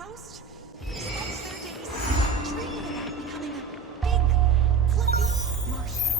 outpost, spends their days dreaming about becoming a big, fluffy marshmallow.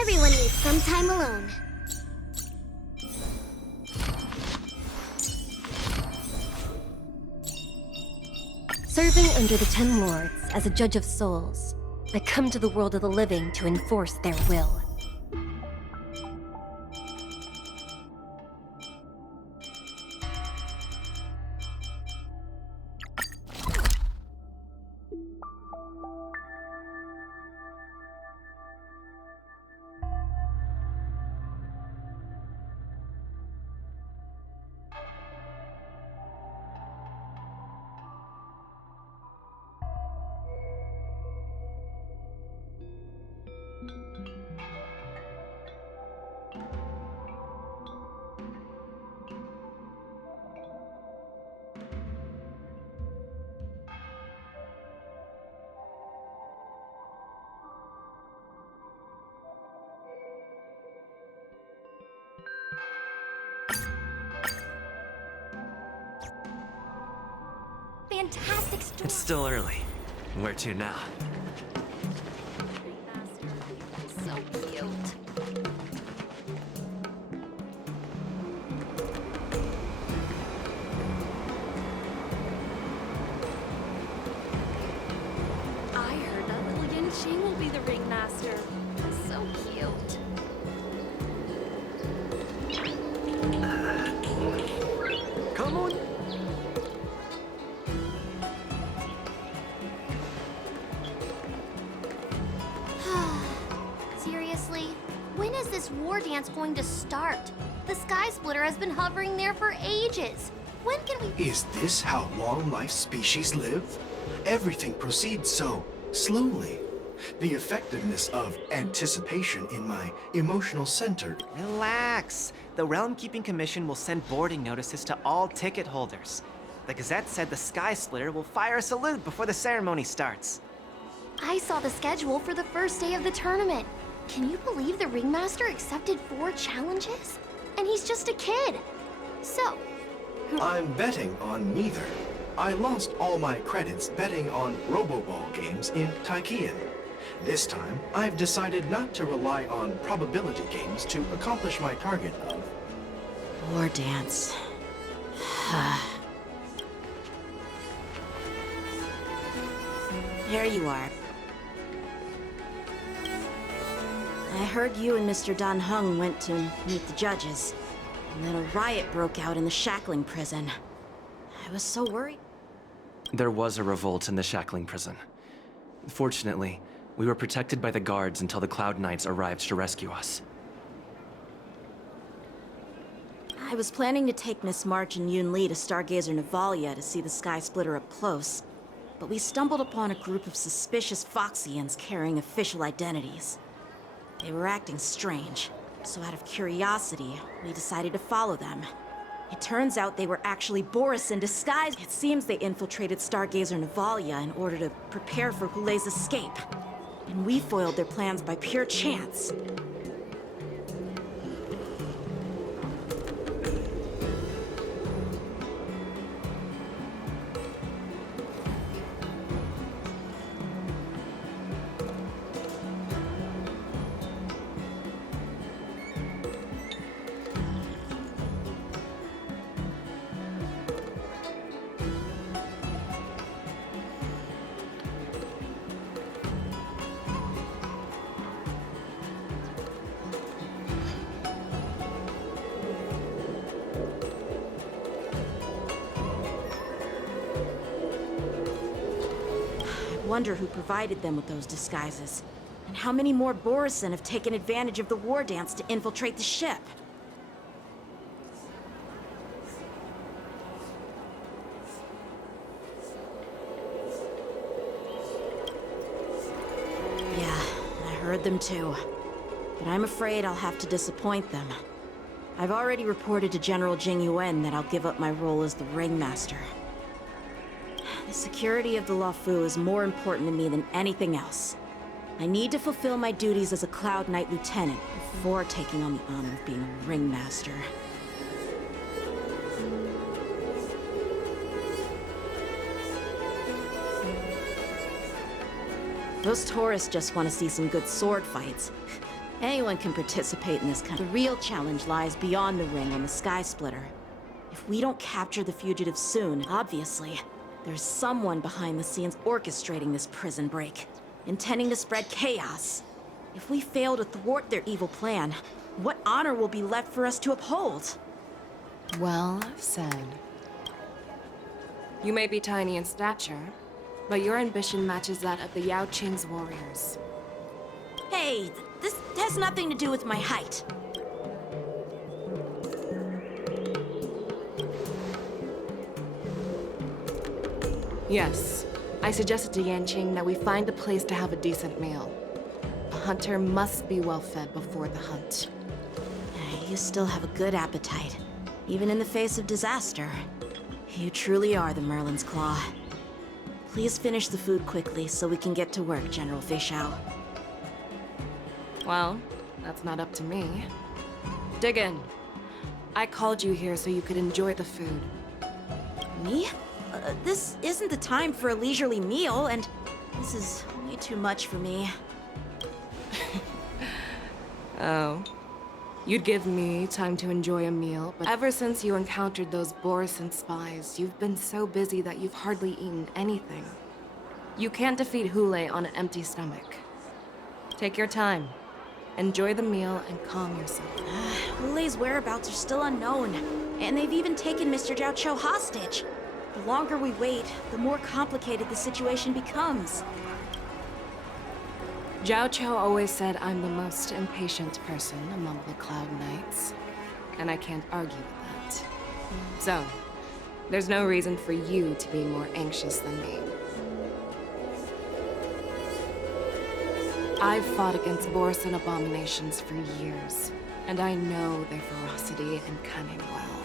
Everyone needs some time alone. Serving under the Ten Lords as a judge of souls, I come to the world of the living to enforce their will. Fantastic story. It's still early. Where to now? So cute. totally the ringmaster. So cute. Come on. Seriously? When is this war dance going to start? The Sky Splitter has been hovering there for ages. When can we... Is this how long-life species live? Everything proceeds so slowly. The effectiveness of anticipation in my emotional center. Relax. The Realm Keeping Commission will send boarding notices to all ticket holders. The Gazette said the Sky Splitter will fire a salute before the ceremony starts. I saw the schedule for the first day of the tournament. Can you believe the ringmaster accepted 4 challenges? And he's just a kid. So, I'm betting on neither. I lost all my credits betting on Roboball games in Taikian. This time, I've decided not to rely on probability games to accomplish my target of... War dance. There you are. I heard you and Mr. Dan Heng went to meet the judges, and then a riot broke out in the shackling prison. I was so worried. There was a revolt in the shackling prison. Fortunately, we were protected by the guards until the Cloud Knights arrived to rescue us. I was planning to take Miss March and Yoon Lee to Stargazer Navalia to see the Sky Splitter up close, but we stumbled upon a group of suspicious Foxians carrying official identities. They were acting strange, so out of curiosity, we decided to follow them. It turns out they were actually Boris in disguise. It seems they infiltrated Stargazer Navalia in order to prepare for Hulei's escape. And we foiled their plans by pure chance. I wonder who provided them with those disguises, and how many more Borisin have taken advantage of the war dance to infiltrate the ship. Yeah, I heard them too. But I'm afraid I'll have to disappoint them. I've already reported to General Jing Yuan that I'll give up my role as the Ringmaster. The security of the Luofu is more important to me than anything else. I need to fulfill my duties as a Cloud Knight Lieutenant before taking on the honor of being a Ringmaster. Those tourists just want to see some good sword fights. Anyone can participate in this kind. The real challenge lies beyond the ring on the Sky Splitter. If we don't capture the fugitives soon, obviously, there's someone behind the scenes orchestrating this prison break, intending to spread chaos. If we fail to thwart their evil plan, what honor will be left for us to uphold? Well said. You may be tiny in stature, but your ambition matches that of the Yao Qing's warriors. Hey, this has nothing to do with my height. Yes, I suggested to Yanqing that we find a place to have a decent meal. A hunter must be well fed before the hunt. You still have a good appetite, even in the face of disaster. You truly are the Merlin's Claw. Please finish the food quickly so we can get to work, General Feixiao. Well, that's not up to me. Dig in. I called you here so you could enjoy the food. Me? This isn't the time for a leisurely meal, and this is way too much for me. Oh. You'd give me time to enjoy a meal, but ever since you encountered those Borisin spies, you've been so busy that you've hardly eaten anything. You can't defeat Hulei on an empty stomach. Take your time. Enjoy the meal and calm yourself. Wulei's whereabouts are still unknown, and they've even taken Mr. Jiao Cho hostage. The longer we wait, the more complicated the situation becomes. Jiao Cho always said I'm the most impatient person among the Cloud Knights, and I can't argue with that. So, there's no reason for you to be more anxious than me. I've fought against Borisin abominations for years, and I know their ferocity and cunning well.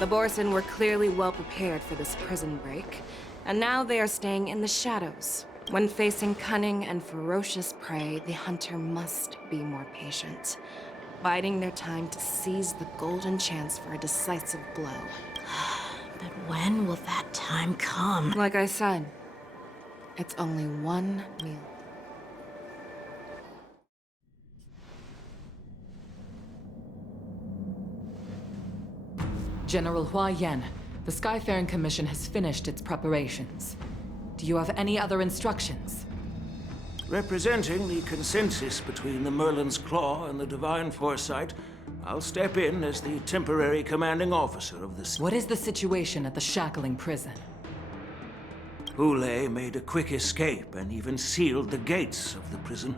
The Borisin were clearly well prepared for this prison break, and now they are staying in the shadows. When facing cunning and ferocious prey, the hunter must be more patient, biding their time to seize the golden chance for a decisive blow. But when will that time come? Like I said, it's only one meal. General Hua Yan, the Skyfaring Commission has finished its preparations. Do you have any other instructions? Representing the consensus between the Merlin's Claw and the Divine Foresight, I'll step in as the temporary commanding officer of this. What is the situation at the Shackling Prison? Wulei made a quick escape and even sealed the gates of the prison.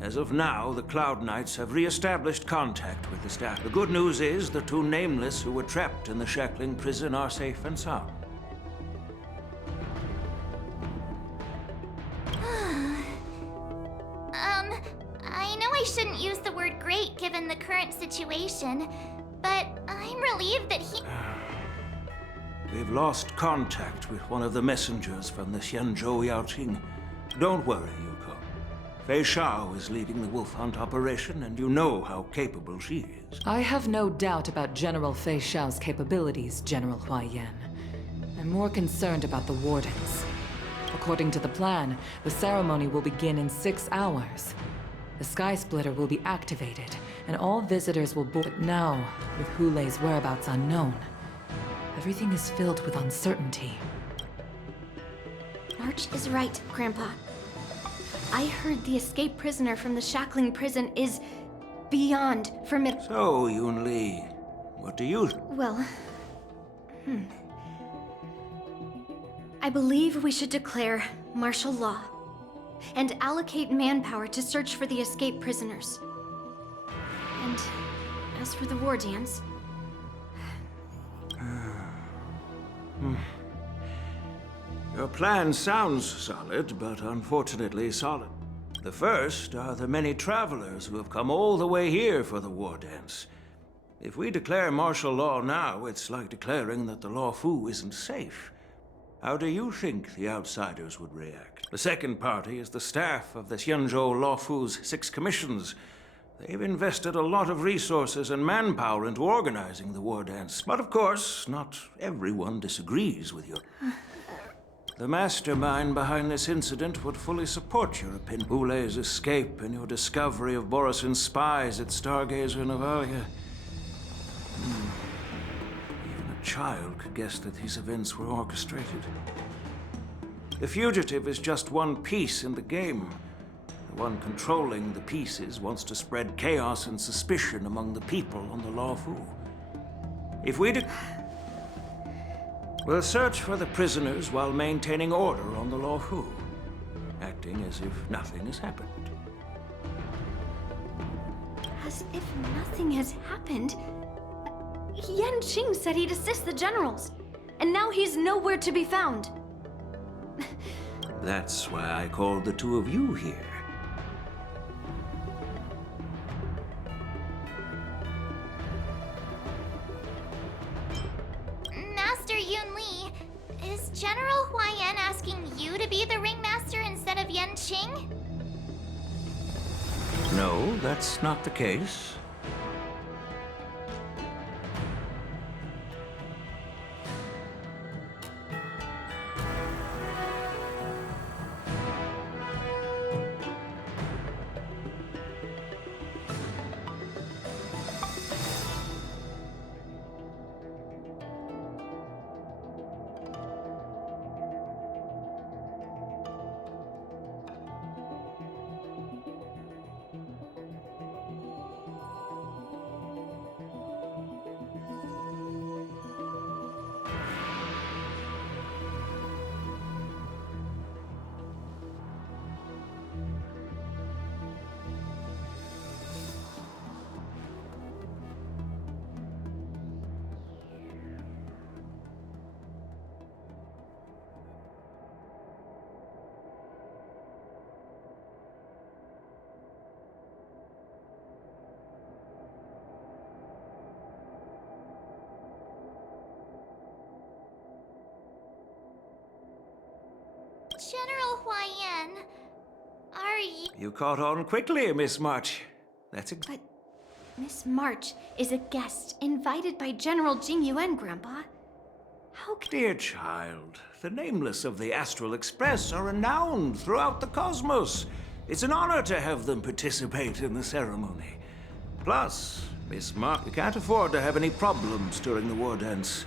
As of now, the Cloud Knights have re-established contact with the staff. The good news is the two Nameless who were trapped in the Shackling Prison are safe and sound. I know I shouldn't use the word great given the current situation, but I'm relieved that he... We've lost contact with one of the messengers from the Xianzhou Yaoqing. Don't worry, Yuko. Fei Shao is leading the wolf hunt operation, and you know how capable she is. I have no doubt about General Fei Shao's capabilities, General Hua Yan. I'm more concerned about the wardens. According to the plan, the ceremony will begin in 6 hours. The Sky Splitter will be activated, and all visitors will board. But now, with Wulei's whereabouts unknown, everything is filled with uncertainty. March is right, Grandpa. I heard the escaped prisoner from the Shackling prison is beyond formidable. So, Yunli, what do you... Well, I believe we should declare martial law and allocate manpower to search for the escaped prisoners. And as for the war dance... Your plan sounds solid, but unfortunately solid. The first are the many travelers who have come all the way here for the war dance. If we declare martial law now, it's like declaring that the Law Fu isn't safe. How do you think the outsiders would react? The second party is the staff of the Xianzhou Law Fu's 6 commissions. They've invested a lot of resources and manpower into organizing the war dance. But of course, not everyone disagrees with you. The mastermind behind this incident would fully support your opinion. Wulei's escape and your discovery of Borisin's spies at Stargazer Navalia. Even a child could guess that these events were orchestrated. The fugitive is just one piece in the game. The one controlling the pieces wants to spread chaos and suspicion among the people on the Law Fu. If we we'll search for the prisoners while maintaining order on the Law Fu, acting as if nothing has happened. As if nothing has happened? Yan Qing said he'd assist the generals, and now he's nowhere to be found. That's why I called the two of you here. Master Yunli, is General Hua Yan asking you to be the ringmaster instead of Yan Qing? No, that's not the case. General Huayan, are you... You caught on quickly, Miss March. But Miss March is a guest invited by General Jing Yuan, Grandpa. How can... Dear child, the nameless of the Astral Express are renowned throughout the cosmos. It's an honor to have them participate in the ceremony. Plus, Miss March, we can't afford to have any problems during the war dance.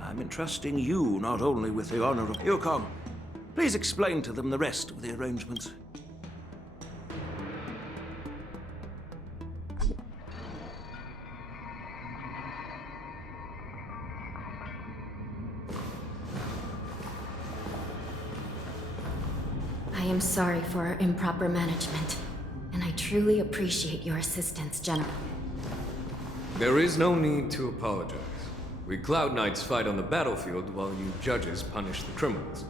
I'm entrusting you not only with the honor of... Yukong, please explain to them the rest of the arrangements. I am sorry for our improper management, and I truly appreciate your assistance, General. There is no need to apologize. We Cloud Knights fight on the battlefield while you judges punish the criminals.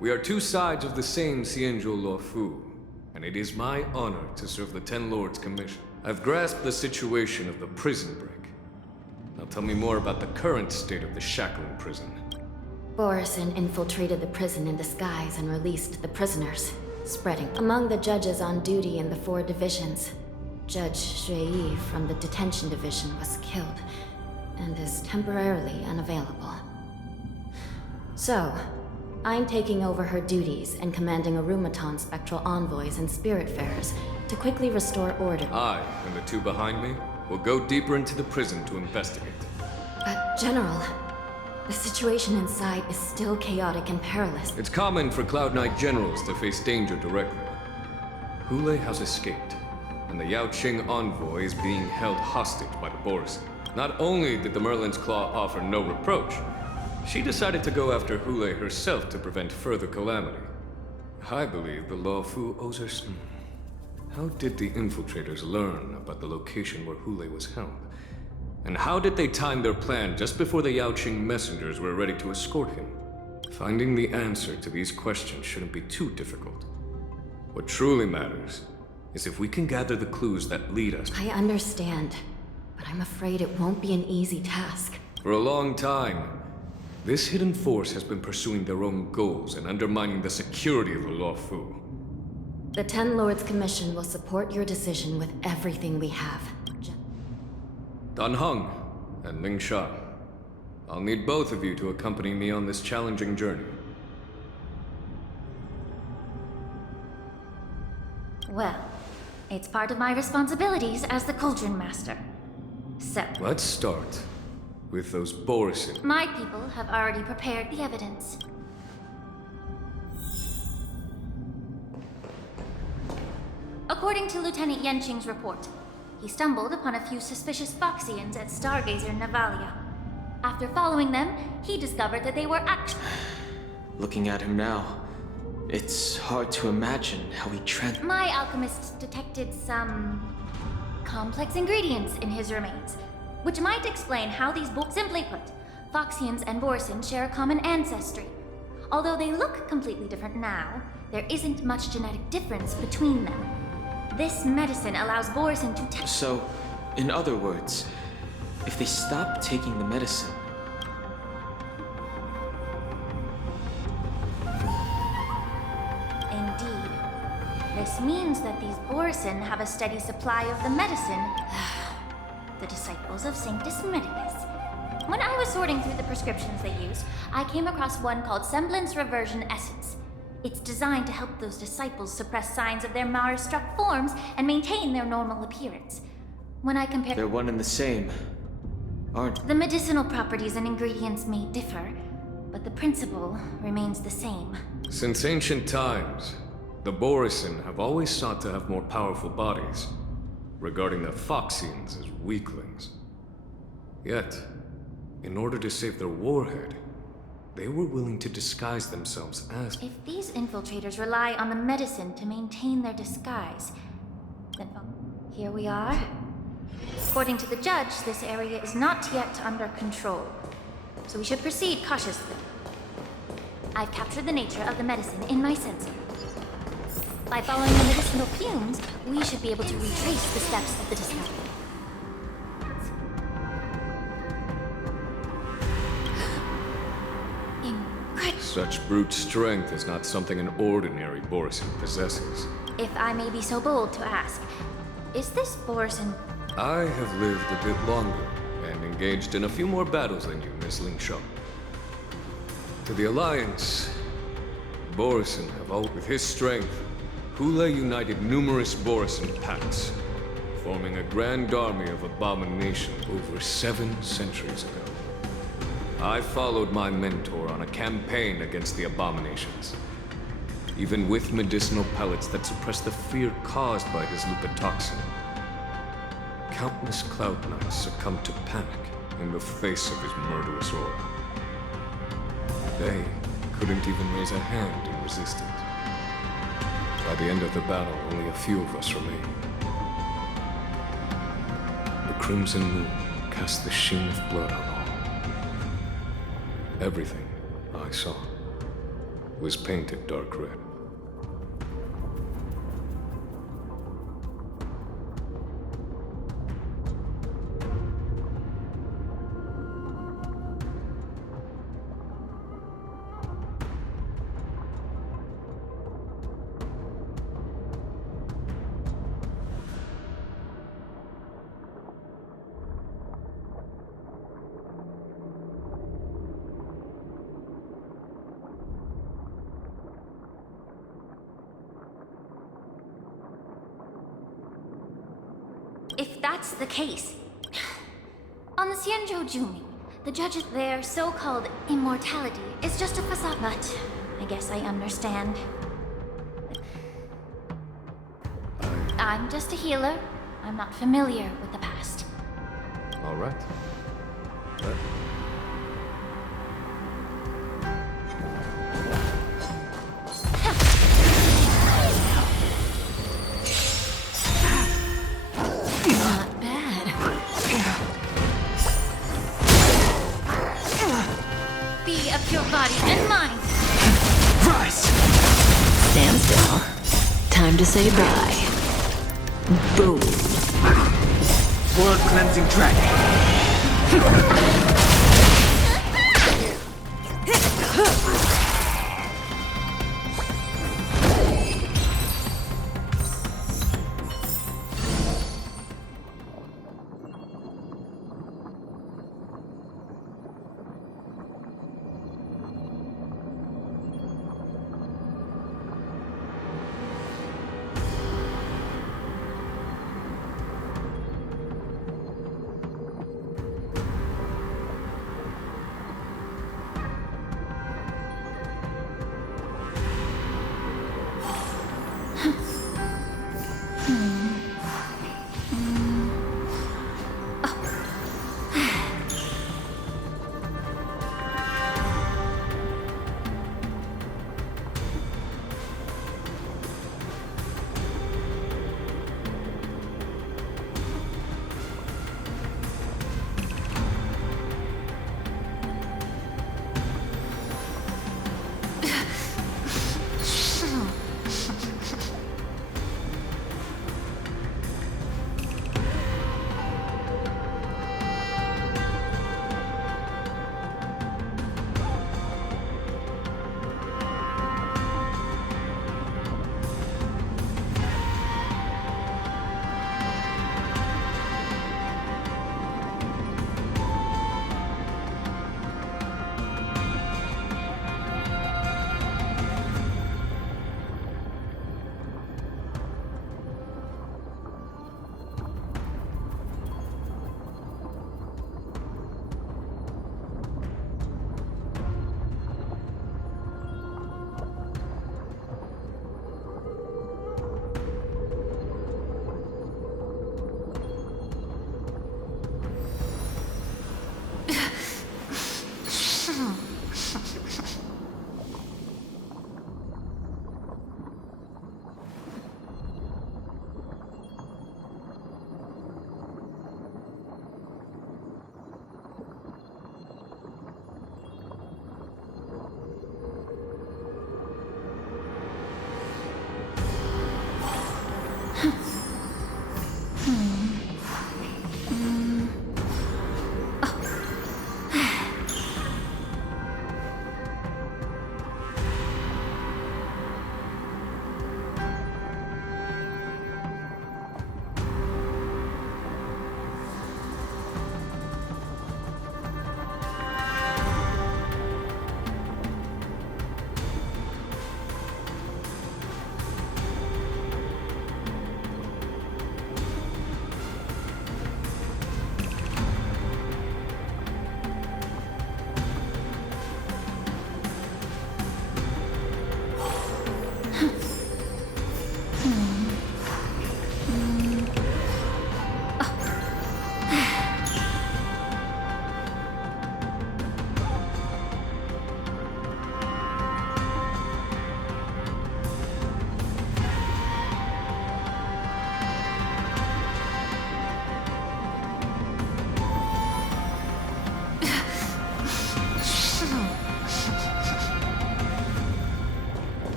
We are two sides of the same Xianzhou Luofu, and it is my honor to serve the Ten Lords' Commission. I've grasped the situation of the prison break. Now tell me more about the current state of the shackling prison. Borison infiltrated the prison in disguise and released the prisoners, spreading. Among the judges on duty in the 4 divisions, Judge Shui from the detention division was killed and is temporarily unavailable. So, I'm taking over her duties and commanding Arumaton spectral envoys and spiritfarers to quickly restore order. I and the 2 behind me will go deeper into the prison to investigate. General, the situation inside is still chaotic and perilous. It's common for Cloud Knight generals to face danger directly. Hule has escaped, and the Yaoqing envoy is being held hostage by the Borison. Not only did the Merlin's Claw offer no reproach, she decided to go after Hule herself to prevent further calamity. I believe the Luofu owes her some... How did the infiltrators learn about the location where Hule was held? And how did they time their plan just before the Yaoqing messengers were ready to escort him? Finding the answer to these questions shouldn't be too difficult. What truly matters is if we can gather the clues that lead us. I understand, but I'm afraid it won't be an easy task. For a long time, this hidden force has been pursuing their own goals and undermining the security of the Luofu. The Ten Lords Commission will support your decision with everything we have. Dan Heng and Ling Sha, I'll need both of you to accompany me on this challenging journey. Well, it's part of my responsibilities as the Cauldron Master. So... Let's start with those Borison. My people have already prepared the evidence. According to Lieutenant Yenqing's report, he stumbled upon a few suspicious Foxians at Stargazer Navalia. After following them, he discovered that they were actually... Looking at him now, it's hard to imagine how he My alchemists detected some... complex ingredients in his remains, which might explain how these Simply put, Foxians and Borison share a common ancestry. Although they look completely different now, there isn't much genetic difference between them. This medicine allows Borison to So, in other words, if they stop taking the medicine... Indeed. This means that these Borison have a steady supply of the medicine. The disciples of Sanctus Medicus. When I was sorting through the prescriptions they used, I came across one called Semblance Reversion Essence. It's designed to help those disciples suppress signs of their Mara-struck forms and maintain their normal appearance. When I compare... They're one and the same, aren't... The medicinal properties and ingredients may differ, but the principle remains the same. Since ancient times, the Borison have always sought to have more powerful bodies, regarding the Foxians as weaklings. Yet, in order to save their warhead, they were willing to disguise themselves as... If these infiltrators rely on the medicine to maintain their disguise, then here we are. According to the judge, this area is not yet under control, so we should proceed cautiously. I've captured the nature of the medicine in my sensor. By following the medicinal fumes, we should be able to retrace the steps of the discovery. Such brute strength is not something an ordinary Borison possesses. If I may be so bold to ask, is this Borison? I have lived a bit longer and engaged in a few more battles than you, Miss Lingshaw. To the Alliance, Borison have all... With his strength, Hule united numerous Borison pacts, forming a grand army of abomination over 7 centuries ago. I followed my mentor on a campaign against the abominations. Even with medicinal pellets that suppress the fear caused by his lupitoxin, countless Cloud Knights succumbed to panic in the face of his murderous aura. They couldn't even raise a hand in resistance. By the end of the battle, only a few of us remained. The Crimson Moon cast the sheen of blood on all. Everything I saw was painted dark red. If that's the case, on the Xianzhou Jumi, the judge's their so-called immortality is just a facade. But I guess I understand. I'm just a healer. I'm not familiar with the past. All right. But Not bad. Be of your body and mind. Rise! Stand still. Time to say bye. Boom. World cleansing dragon.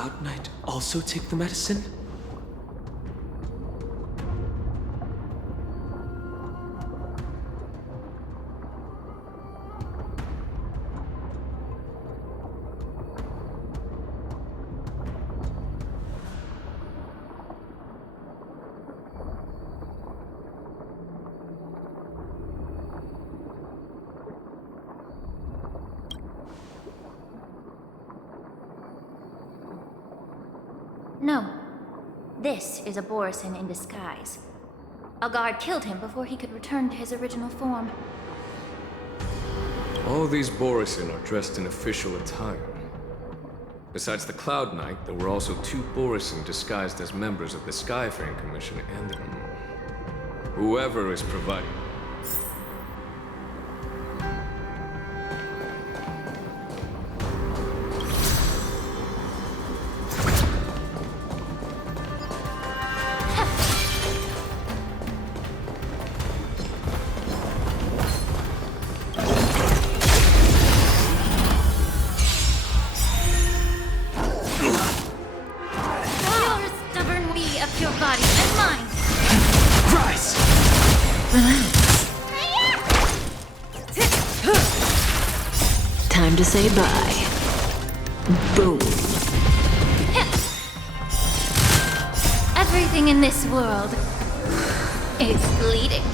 Cloud Knight also take the medicine? No. This is a Borisin in disguise. A guard killed him before he could return to his original form. All these Borisin are dressed in official attire. Besides the Cloud Knight, there were also 2 Borisin disguised as members of the Skyfaring Commission and whoever is providing. Time to say bye. Boom. Everything in this world is bleeding.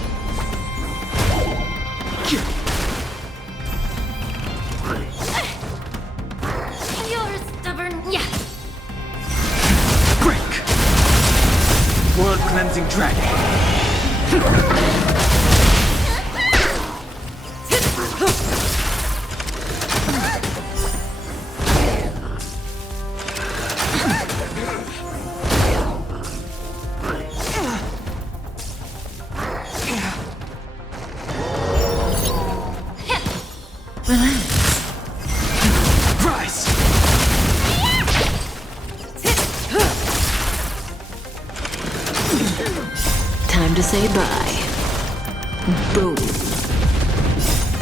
You're a stubborn... Yeah. Break! World Cleansing Dragon. Time to say bye. Boom.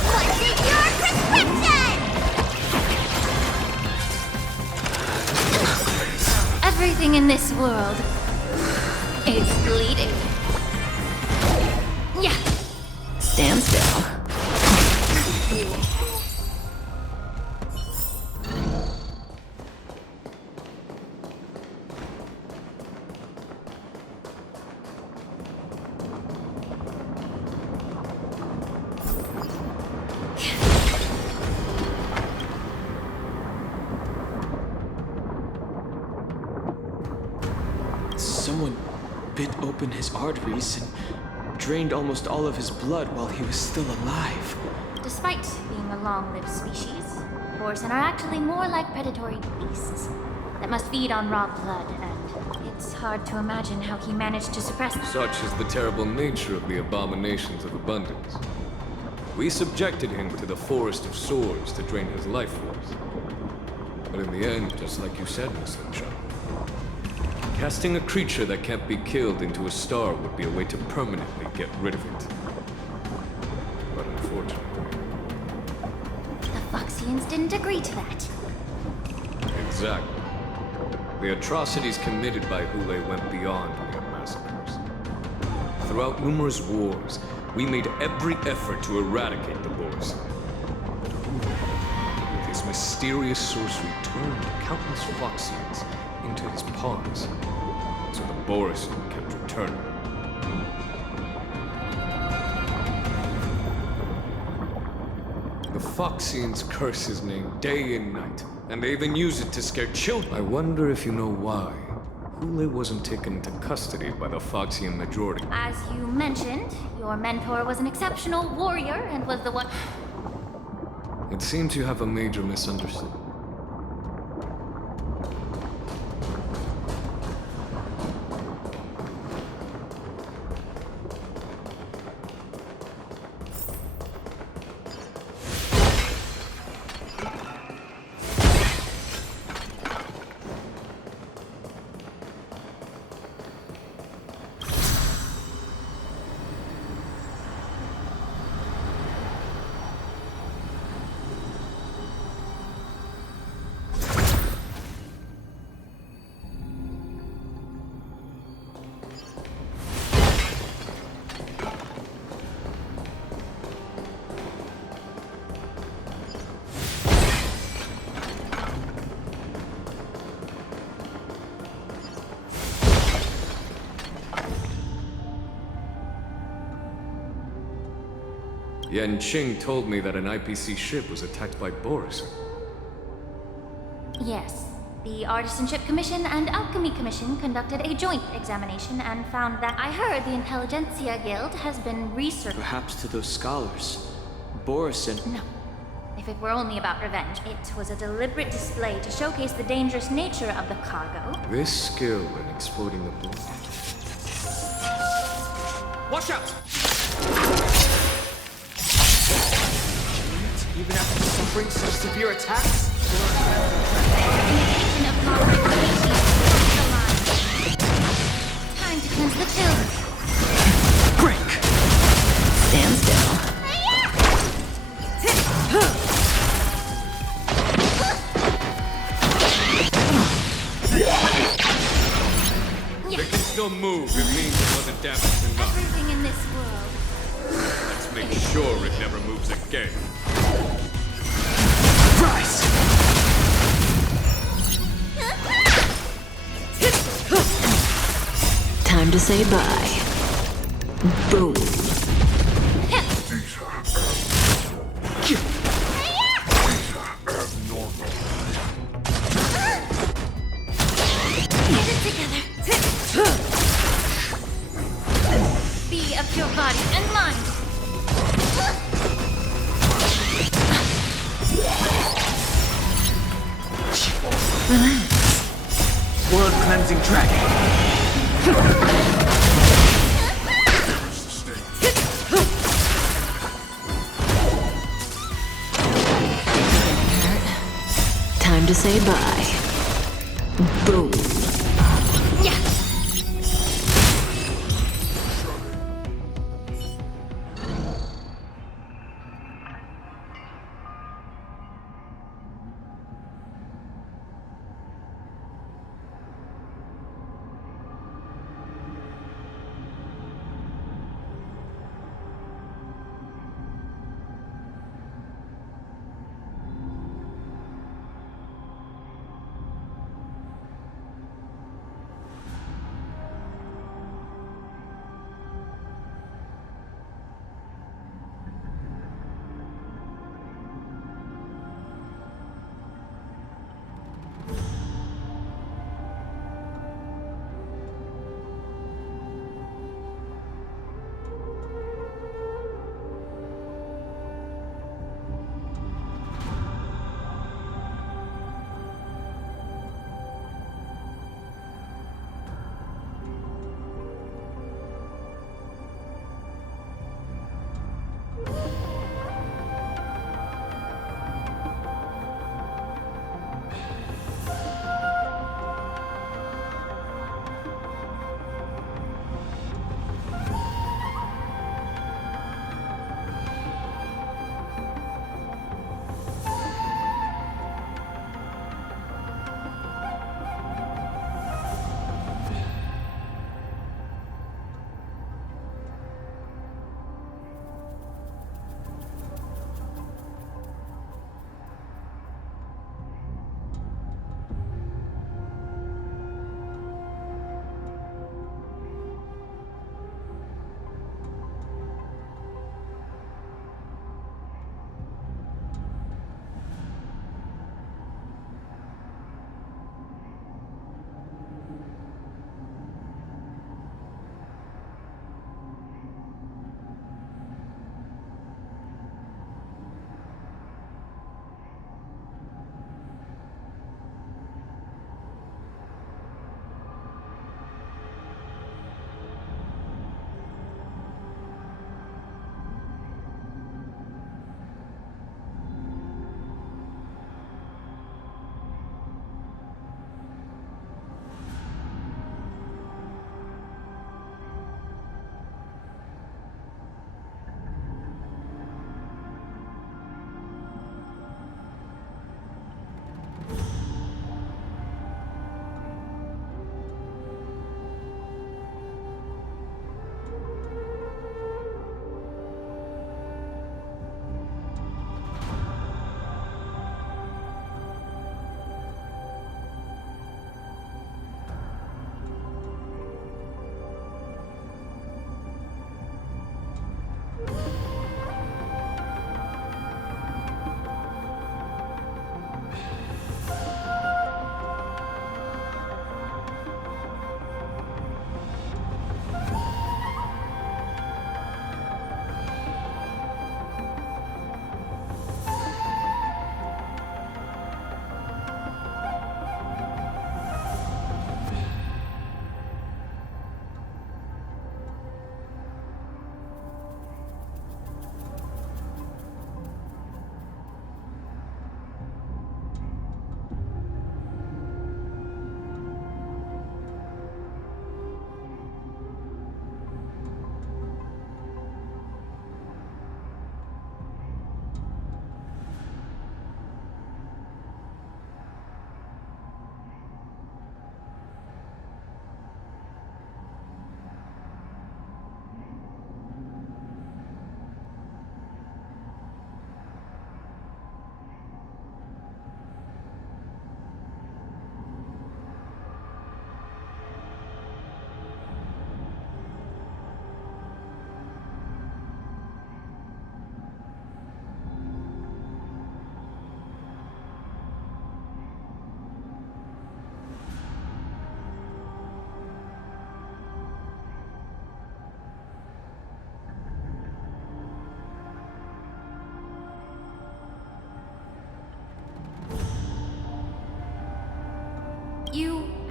What's in your prescription? Everything in this world is bleeding. Yeah. Stand still. Someone bit open his arteries and drained almost all of his blood while he was still alive. Despite being a long-lived species, Borisin are actually more like predatory beasts that must feed on raw blood, and it's hard to imagine how he managed to suppress them. Such is the terrible nature of the abominations of abundance. We subjected him to the Forest of Swords to drain his life force. But in the end, just like you said, Miss Sunshine, casting a creature that can't be killed into a star would be a way to permanently get rid of it. But unfortunately... The Foxians didn't agree to that. Exactly. The atrocities committed by Hule went beyond mere massacres. Throughout numerous wars, we made every effort to eradicate the Borisin. With his mysterious sorcery turned countless Foxians into his pawns, so the Borisin kept returning. The Foxians curse his name day and night, and they even use it to scare children. I wonder if you know why Hule wasn't taken into custody by the Foxian majority. As you mentioned, your mentor was an exceptional warrior and was the one... It seems you have a major misunderstanding. Yanqing told me that an IPC ship was attacked by Boris. Yes. The Artisanship Commission and Alchemy Commission conducted a joint examination and found that I heard the Intelligentsia Guild has been researching. Perhaps to those scholars. Boris and... No. If it were only about revenge, it was a deliberate display to showcase the dangerous nature of the cargo. This skill in exploding the blood. Watch out! Even after suffering such severe attacks? Indication of moderate species crossed the line. Time to cleanse the children. Break! Stand still. They can still move. It means it wasn't damaged enough. Everything in this world. Let's make sure it never moves again. Rise! Time to say bye. Boom. Get it together. Be of your body and mind. World cleansing dragon. Time to say bye. Boom. Yeah.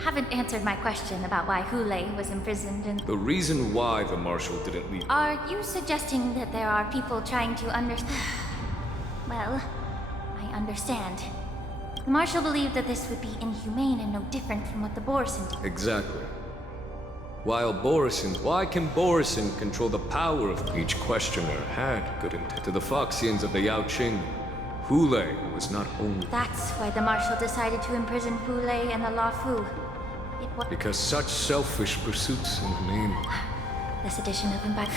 haven't answered my question about why Hule was imprisoned and... The reason why the Marshal didn't leave... Are you suggesting that there are people trying to understand? Well, I understand. The Marshal believed that this would be inhumane and no different from what the Borison did. Exactly. Why can Borison control the power of each questioner had good intent? To the Foxians of the Yao Qing, Hule was not only... That's why the Marshal decided to imprison Hule and the La Fu. It was... Because such selfish pursuits in the name... This edition of Imbibe.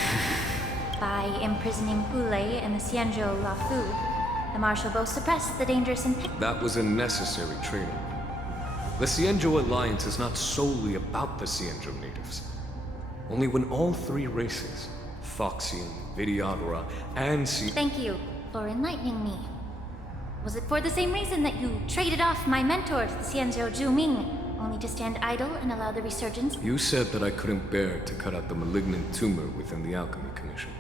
By imprisoning Hule and the Xianzhou La Fu, the Marshal both suppressed the dangerous and... That was a necessary training. The Xianzhou alliance is not solely about the Xianzhou natives. Only when all three races, Foxian, Videodora, and Thank you for enlightening me. Was it for the same reason that you traded off my mentor to the Xianzhou Zhuming, only to stand idle and allow the resurgence? You said that I couldn't bear to cut out the malignant tumor within the Alchemy Commission,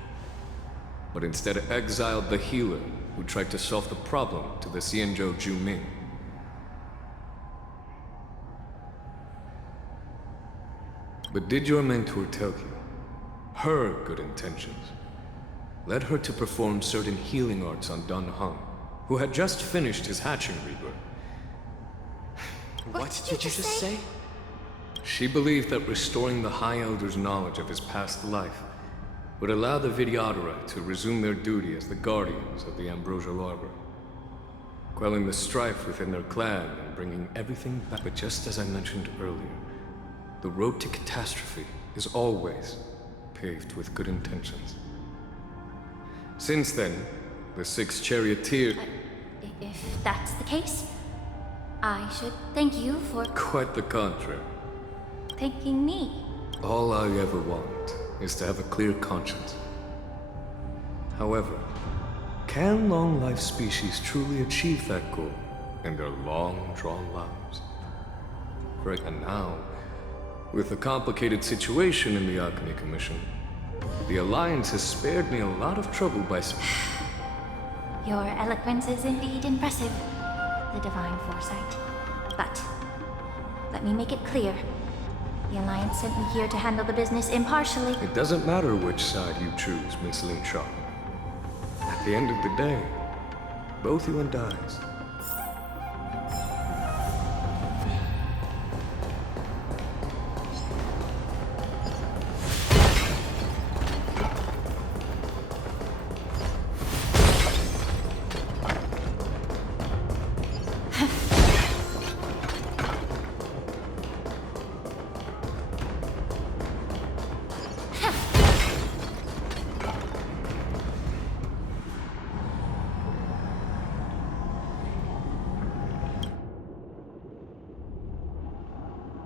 but instead exiled the healer who tried to solve the problem to the Xianzhou Zhuming. But did your mentor tell you her good intentions led her to perform certain healing arts on Dan Heng, who had just finished his hatching rebirth? What did you just say? She believed that restoring the High Elder's knowledge of his past life would allow the Videodora to resume their duty as the guardians of the Ambrosial Arbor, quelling the strife within their clan and bringing everything back. But just as I mentioned earlier, the road to catastrophe is always paved with good intentions. Since then, the 6 charioteers... If that's the case, I should thank you for... Quite the contrary. Thanking me. All I ever want is to have a clear conscience. However, can long-life species truly achieve that goal in their long-drawn lives? And now, with the complicated situation in the Alchemy Commission, the Alliance has spared me a lot of trouble by... Your eloquence is indeed impressive, the divine foresight. But, let me make it clear. The Alliance sent me here to handle the business impartially. It doesn't matter which side you choose, Miss Lin Shaw. At the end of the day, both you and I's.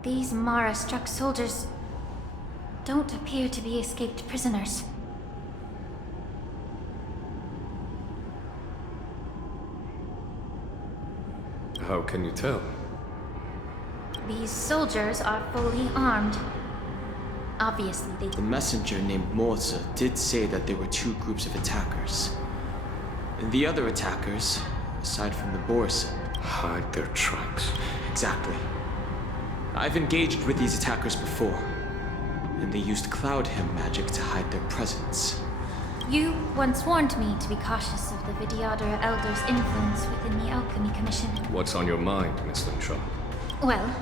These Mara-struck soldiers don't appear to be escaped prisoners. How can you tell? These soldiers are fully armed. Obviously, they... The messenger named Morza did say that there were 2 groups of attackers. And the other attackers, aside from the Borison... Hide their tracks. Exactly. I've engaged with these attackers before, and they used Cloud Hymn magic to hide their presence. You once warned me to be cautious of the Videodora Elder's influence within the Alchemy Commission. What's on your mind, Miss Lin Shaw? Well,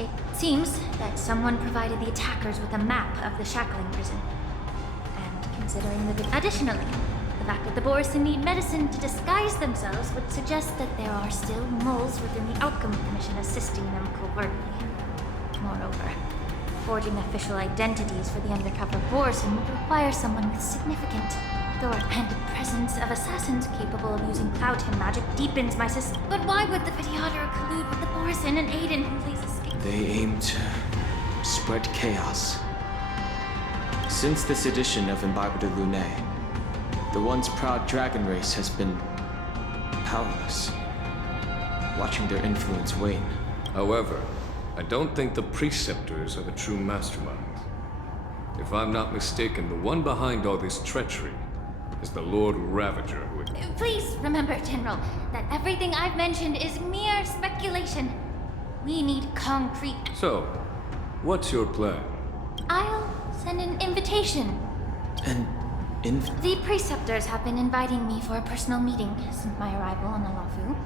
it seems that someone provided the attackers with a map of the Shackling Prison. And considering the... Additionally, the fact that the Borison need medicine to disguise themselves would suggest that there are still moles within the Alchemy Commission assisting them covertly. Moreover, forging official identities for the undercover Borison would require someone with significant authority, and the presence of assassins capable of using Cloud Hymn magic deepens my suspicion. But why would the Videodora collude with the Borison and aid in Hule's escape? They aim to spread chaos. Since this edition of Imbibe de Lune, the once proud dragon race has been powerless, watching their influence wane. However, I don't think the Preceptors are the true masterminds. If I'm not mistaken, the one behind all this treachery is the Lord Ravager who... Please remember, General, that everything I've mentioned is mere speculation. We need concrete. So, what's your plan? I'll send an invitation. The preceptors have been inviting me for a personal meeting since my arrival on the Lafu.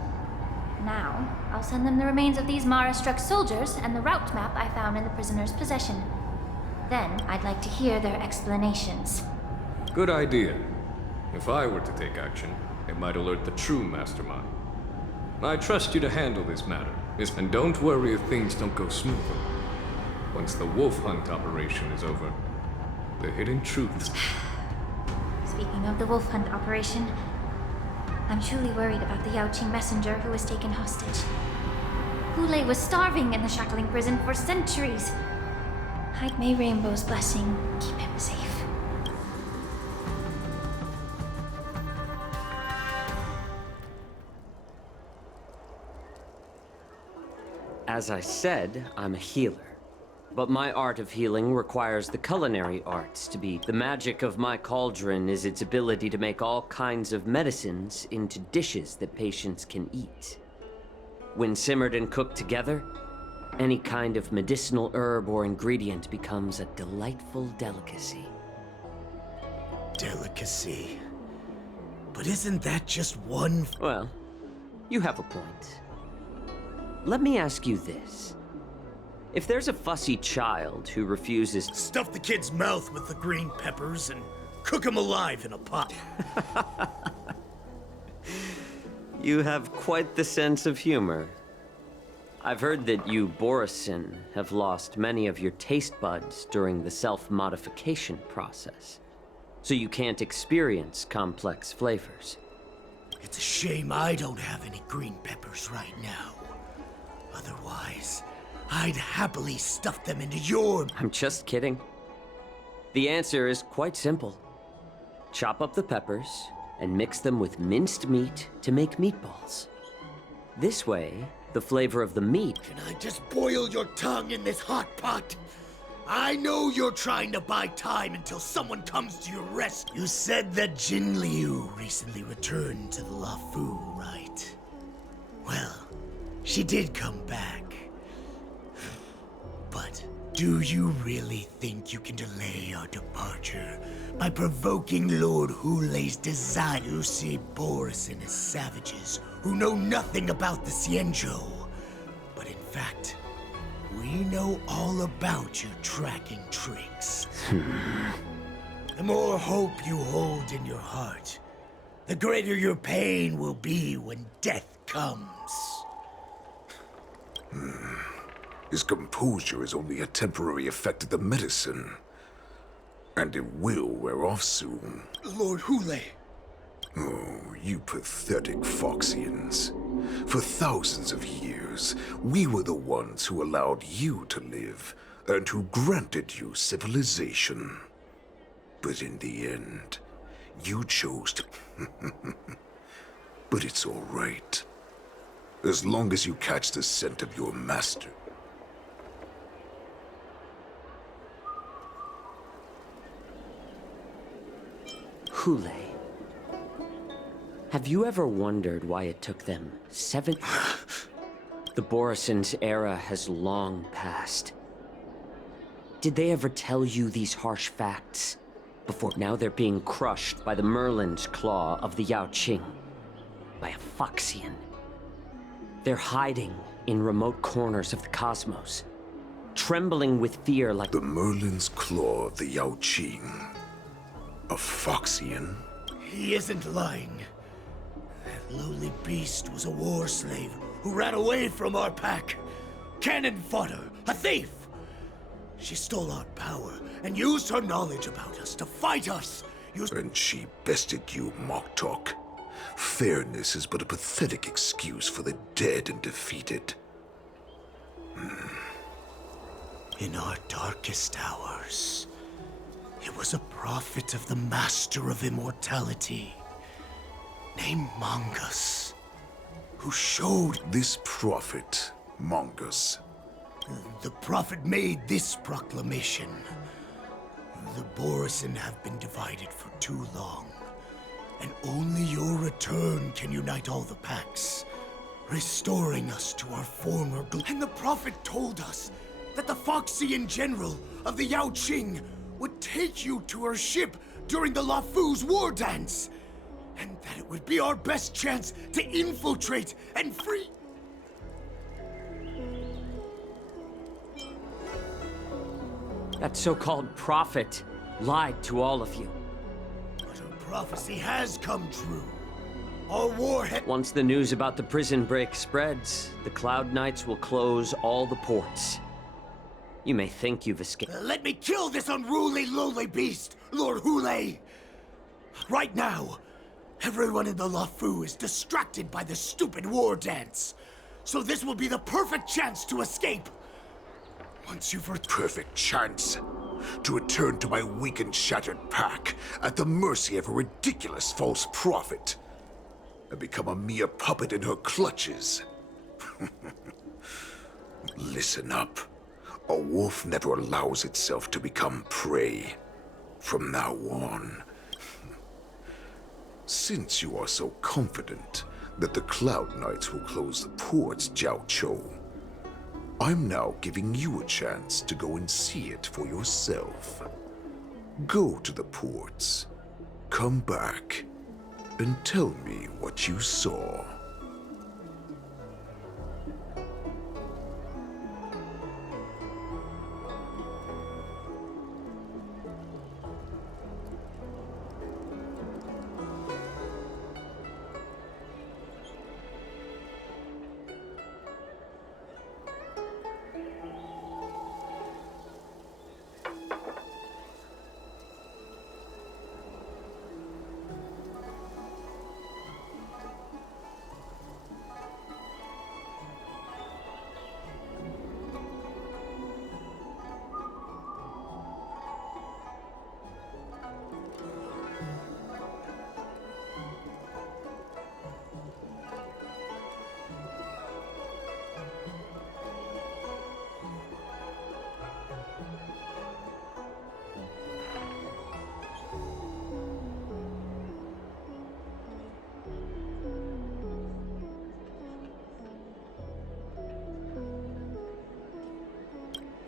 Now, I'll send them the remains of these Mara-struck soldiers and the route map I found in the prisoner's possession. Then, I'd like to hear their explanations. Good idea. If I were to take action, it might alert the true mastermind. I trust you to handle this matter, and don't worry if things don't go smoothly. Once the wolf hunt operation is over, the hidden truths... Speaking of the wolf hunt operation, I'm truly worried about the Yaoqing messenger who was taken hostage. Hule was starving in the shackling prison for centuries. May Rainbow's blessing keep him safe. As I said, I'm a healer. But my art of healing requires the culinary arts to be. The magic of my cauldron is its ability to make all kinds of medicines into dishes that patients can eat. When simmered and cooked together, any kind of medicinal herb or ingredient becomes a delightful delicacy. Delicacy? But isn't that just one... Well, you have a point. Let me ask you this. If there's a fussy child who refuses... Stuff the kid's mouth with the green peppers and cook him alive in a pot. You have quite the sense of humor. I've heard that you, Borisin, have lost many of your taste buds during the self-modification process. So you can't experience complex flavors. It's a shame I don't have any green peppers right now. Otherwise, I'd happily stuff them into your... I'm just kidding. The answer is quite simple. Chop up the peppers and mix them with minced meat to make meatballs. This way, the flavor of the meat... Can I just boil your tongue in this hot pot? I know you're trying to buy time until someone comes to your rescue. You said that Jin Liu recently returned to the Lafu, right? Well, she did come back. But do you really think you can delay our departure by provoking Lord Hule's desire to see Borisin as savages who know nothing about the Xianzhou? But in fact, we know all about your tracking tricks. The more hope you hold in your heart, the greater your pain will be when death comes. His composure is only a temporary effect of the medicine. And it will wear off soon. Lord Hule! Oh, you pathetic Foxians. For thousands of years, we were the ones who allowed you to live, and who granted you civilization. But in the end, you chose to... But it's all right. As long as you catch the scent of your master. Hule. Have you ever wondered why it took them 7... The Borisin's era has long passed. Did they ever tell you these harsh facts? Before now they're being crushed by the Merlin's claw of the Yaoqing. By a Foxian. They're hiding in remote corners of the cosmos. Trembling with fear like... The Merlin's claw of the Yaoqing. A Foxian? He isn't lying. That lowly beast was a war slave who ran away from our pack. Cannon fodder, a thief! She stole our power and used her knowledge about us to fight us. And she bested you, Mock Talk. Fairness is but a pathetic excuse for the dead and defeated. In our darkest hours, it was a prophet of the Master of Immortality, named Mongus, who showed... This prophet, Mongus. The prophet made this proclamation. The Borisin have been divided for too long, and only your return can unite all the packs, restoring us to our former glory. And the Prophet told us that the Foxian general of the Yao Qing would take you to her ship during the Lafu's war dance. And that it would be our best chance to infiltrate and free... That so-called prophet lied to all of you. But her prophecy has come true. Our warhead... Once the news about the prison break spreads, the Cloud Knights will close all the ports. You may think you've escaped. Let me kill this unruly, lowly beast, Lord Hule! Right now, everyone in the Lafu is distracted by the stupid war dance. So this will be the perfect chance to escape. Once you've... Perfect chance to return to my weak and shattered pack at the mercy of a ridiculous false prophet and become a mere puppet in her clutches. Listen up. A wolf never allows itself to become prey. From now on. Since you are so confident that the Cloud Knights will close the ports, Jiao Chou, I'm now giving you a chance to go and see it for yourself. Go to the ports, come back, and tell me what you saw.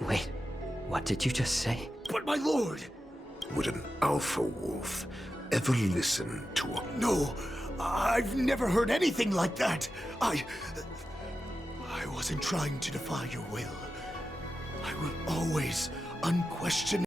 Wait, what did you just say? But my lord! Would an alpha wolf ever listen to a... No, I've never heard anything like that. I wasn't trying to defy your will. I will always unquestioningly